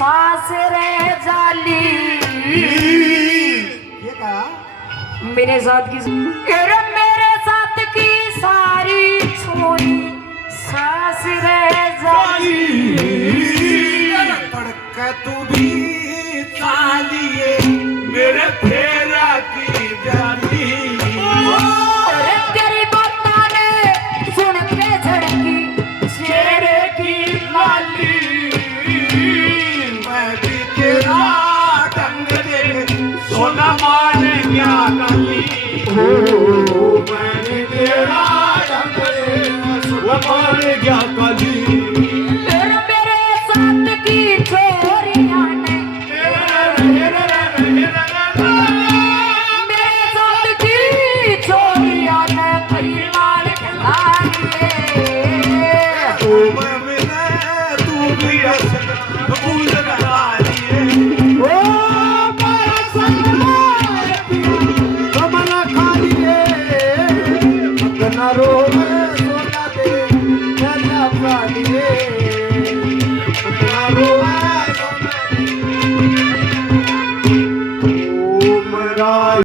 सास रे जाली। ये कहा मेरे साथ की अरे मेरे साथ की सारी छोरी सास रे जाली। तड़का तू भी सालिए मेरे फेरा की जाली। अरे तेरी बातों ने सुन के झड़की शेरे की लाली। मैं भी तेरा ढंग दे सोना माने क्या काली। मैं भी तेरा ढंग दे सोना माने क्या काली। फिर मेरे साथ की छोरियां ने मेरे साथ की छोरियां ने कई लाल खिलाए। मैं मिले तू भी फूल लगा लिए। ओ मेरा सपना कमला खा लिए मगन रो